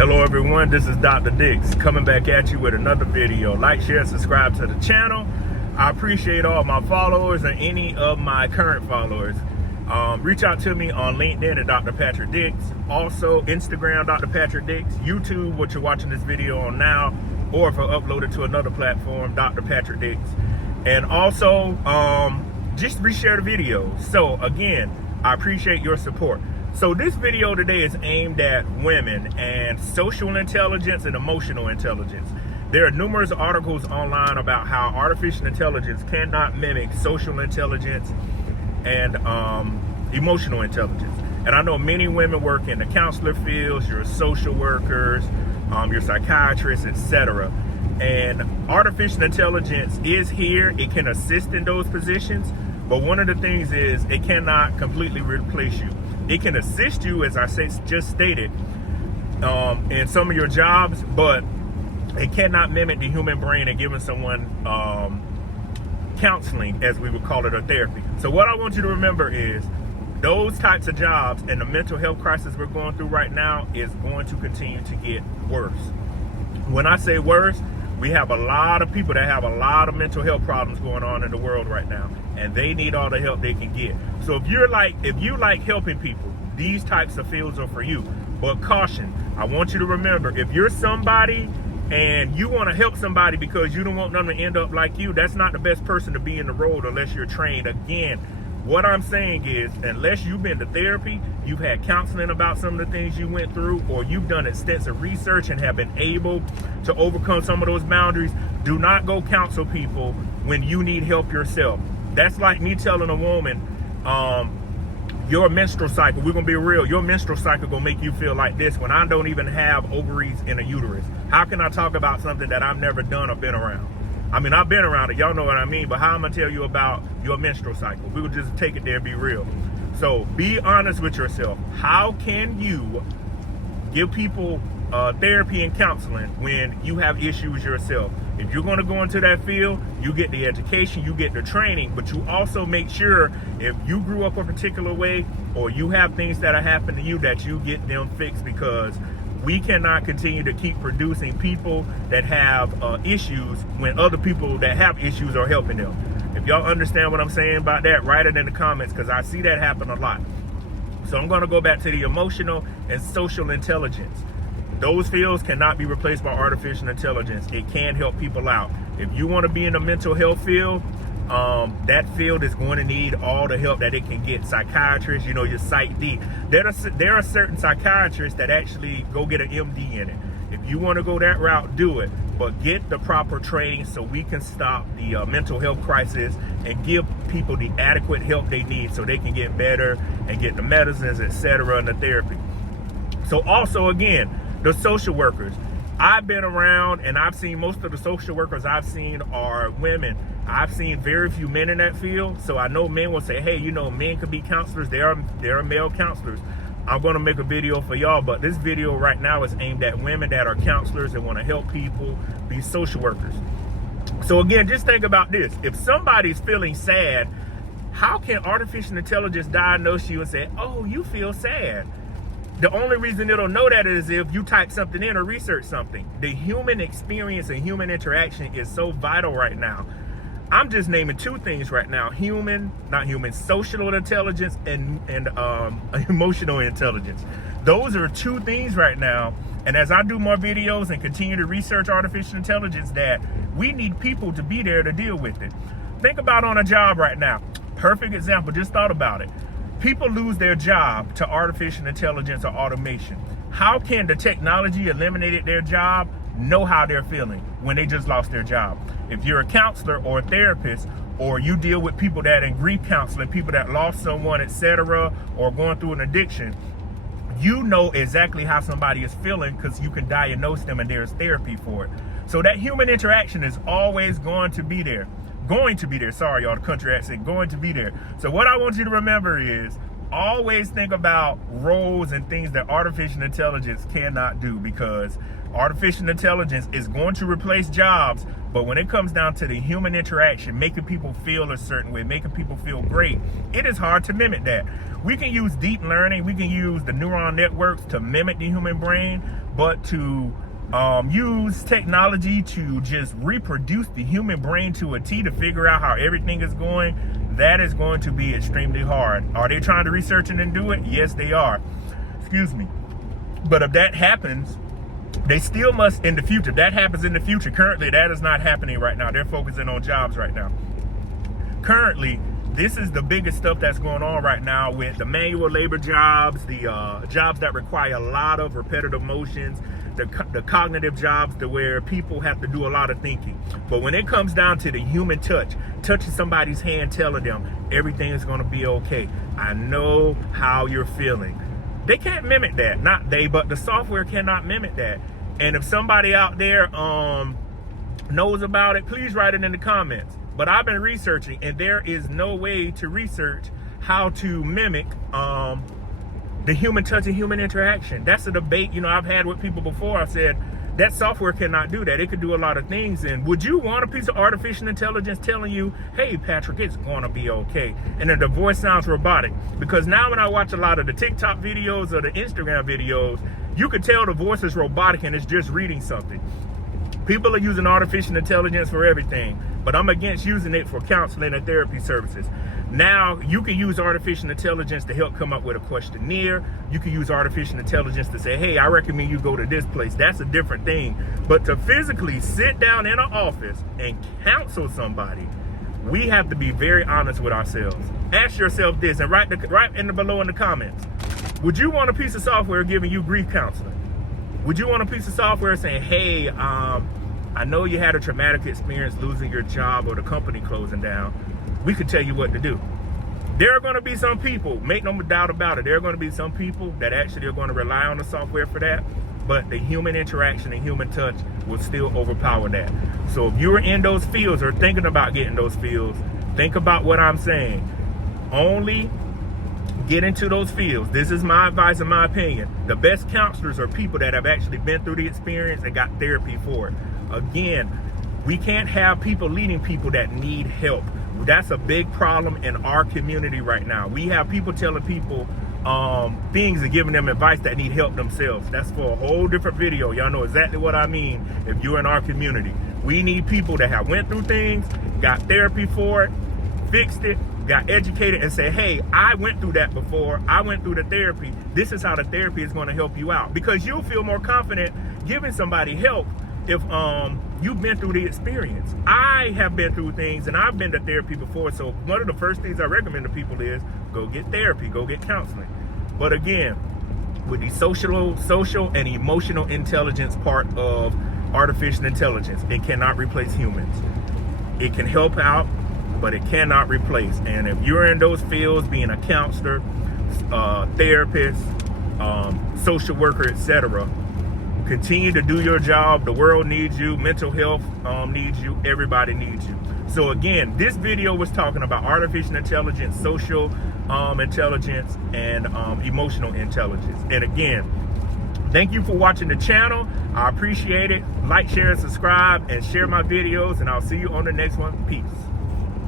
Hello everyone, this is Dr. Dix coming back at you with another video. Like, share, subscribe to the channel. I appreciate all my followers and any of my current followers. Reach out to me on LinkedIn at Dr. Patrick Dix. Also Instagram, Dr. Patrick Dix. YouTube, what you're watching this video on now, or if I upload it to another platform, Dr. Patrick Dix. And also, just reshare the video. So again, I appreciate your support. So this video today is aimed at women and social intelligence and emotional intelligence. There are numerous articles online about how artificial intelligence cannot mimic social intelligence and emotional intelligence. And I know many women work in the counselor fields, your social workers, your psychiatrists, etc. And artificial intelligence is here. It can assist in those positions. But one of the things is it cannot completely replace you. It can assist you, as I just stated, in some of your jobs, but it cannot mimic the human brain and giving someone counseling, as we would call it, or therapy. So what I want you to remember is those types of jobs and the mental health crisis we're going through right now is going to continue to get worse. When I say worse, we have a lot of people that have a lot of mental health problems going on in the world right now, and they need all the help they can get. So if you like helping people, these types of fields are for you. But caution, I want you to remember, if you're somebody and you want to help somebody because you don't want them to end up like you, that's not the best person to be in the role unless you're trained. Again, what I'm saying is, unless you've been to therapy, you've had counseling about some of the things you went through, or you've done extensive research and have been able to overcome some of those boundaries, do not go counsel people when you need help yourself. That's like me telling a woman, your menstrual cycle, we're going to be real, your menstrual cycle going to make you feel like this when I don't even have ovaries in a uterus. How can I talk about something that I've never done or been around? I mean, I've been around it, y'all know what I mean, but how am I tell you about your menstrual cycle? We would just take it there and be real. So be honest with yourself. How can you give people therapy and counseling when you have issues yourself? If you're going to go into that field, you get the education, you get the training, but you also make sure if you grew up a particular way or you have things that are happening to you, that you get them fixed, because we cannot continue to keep producing people that have issues when other people that have issues are helping them. If y'all understand what I'm saying about that, write it in the comments, because I see that happen a lot. So I'm going to go back to the emotional and social intelligence. Those fields cannot be replaced by artificial intelligence. It can help people out. If you want to be in the mental health field, that field is going to need all the help that it can get. Psychiatrists, you know, your Psych D. There are certain psychiatrists that actually go get an MD in it. If you want to go that route, do it. But get the proper training so we can stop the mental health crisis and give people the adequate help they need so they can get better and get the medicines, etc., and the therapy. So also, again, the social workers. I've been around and I've seen most of the social workers I've seen are women. I've seen very few men in that field. So I know men will say, hey, you know, men could be counselors. There are male counselors. I'm going to make a video for y'all, but this video right now is aimed at women that are counselors and want to help people be social workers. So again, just think about this. If somebody's feeling sad, how can artificial intelligence diagnose you and say, oh, you feel sad? The only reason it'll know that is if you type something in or research something. The human experience and human interaction is so vital right now. I'm just naming two things right now: social intelligence and emotional intelligence. Those are two things right now. And as I do more videos and continue to research artificial intelligence, that we need people to be there to deal with it. Think about on a job right now. Perfect example, just thought about it. People lose their job to artificial intelligence or automation. How can the technology eliminated their job know how they're feeling when they just lost their job? If you're a counselor or a therapist, or you deal with people that in grief counseling, people that lost someone, etc., or going through an addiction, you know exactly how somebody is feeling because you can diagnose them and there's therapy for it. So that human interaction is always going to be there. Sorry, y'all, the country accent, going to be there. So what I want you to remember is always think about roles and things that artificial intelligence cannot do, because artificial intelligence is going to replace jobs, but when it comes down to the human interaction, making people feel a certain way, making people feel great, it is hard to mimic that. We can use deep learning, we can use the neural networks to mimic the human brain, but to use technology to just reproduce the human brain to a T, to figure out how everything is going, that is going to be extremely hard. Are they trying to research it and do it? Yes, they are. Excuse me. But if that happens, they still must in the future. If that happens in the future. Currently, that is not happening right now. They're focusing on jobs right now. Currently, this is the biggest stuff that's going on right now with the manual labor jobs, the jobs that require a lot of repetitive motions, the cognitive jobs to where people have to do a lot of thinking. But when it comes down to the human touch, touching somebody's hand, telling them everything is going to be okay, I know how you're feeling. They can't mimic that. Not they, but the software cannot mimic that. And if somebody out there knows about it, please write it in the comments. But I've been researching, and there is no way to research how to mimic the human touch and human interaction. That's a debate, I've had with people before. I said that software cannot do that. It could do a lot of things. And would you want a piece of artificial intelligence telling you, hey, Patrick, it's going to be okay? And then the voice sounds robotic. Because now when I watch a lot of the TikTok videos or the Instagram videos, you could tell the voice is robotic and it's just reading something. People are using artificial intelligence for everything, but I'm against using it for counseling and therapy services. Now, you can use artificial intelligence to help come up with a questionnaire. You can use artificial intelligence to say, hey, I recommend you go to this place. That's a different thing. But to physically sit down in an office and counsel somebody, we have to be very honest with ourselves. Ask yourself this, and write below in the comments. Would you want a piece of software giving you grief counseling? Would you want a piece of software saying, hey, I know you had a traumatic experience losing your job or the company closing down. We could tell you what to do. There are going to be some people, make no doubt about it, there are going to be some people that actually are going to rely on the software for that, but the human interaction and human touch will still overpower that. So if you're in those fields or thinking about getting those fields, think about what I'm saying. Only get into those fields. This is my advice and my opinion. The best counselors are people that have actually been through the experience and got therapy for it. Again, we can't have people leading people that need help. That's a big problem in our community right now. We have people telling people things and giving them advice that need help themselves. That's for a whole different video. Y'all know exactly what I mean if you're in our community. We need people that have went through things, got therapy for it, fixed it, got educated, and say, hey, I went through that before. I went through the therapy. This is how the therapy is going to help you out. Because you'll feel more confident giving somebody help if you've been through the experience. I have been through things, and I've been to therapy before. So one of the first things I recommend to people is go get therapy, go get counseling. But again, with the social and emotional intelligence part of artificial intelligence, it cannot replace humans. It can help out, but it cannot replace. And if you're in those fields, being a counselor, therapist, social worker, etc., continue to do your job. The world needs you. Mental health needs you. Everybody needs you. So again, this video was talking about artificial intelligence, social intelligence, and emotional intelligence. And again, thank you for watching the channel. I appreciate it. Like, share, and subscribe, and share my videos. And I'll see you on the next one. Peace.